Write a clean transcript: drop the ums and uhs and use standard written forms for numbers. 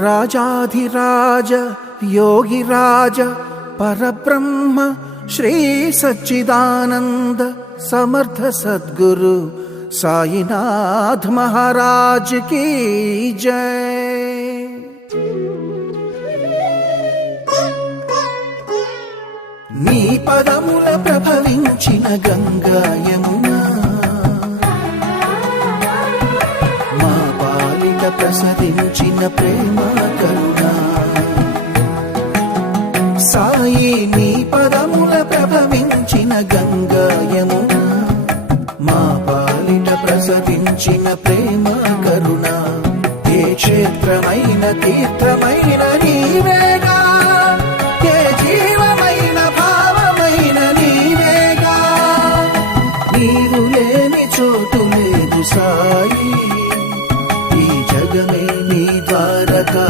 రాజాధిరాజ యోగిరాజ పరబ్రహ్మ శ్రీ సచ్చిదానంద సమర్థ సద్గురు సాయినాథ్ మహారాజ్ की जय। నీ పదముల ప్రభవించిన గంగా యమునా మా పాలిట ప్రసరించిన ప్రేమ కరుణా సాయి నీ పదముల ప్రభవించిన గంగా యమునా మా పాలిట ప్రసరించిన ప్రేమ కరుణ ఏ క్షేత్రమైన తీర్థమైన నీవేగా ఏ జీవమైన భావమైన నీవేగా నీవు లేని చోటు లేదు సాయి ఈ జగమే నీ ద్వారకా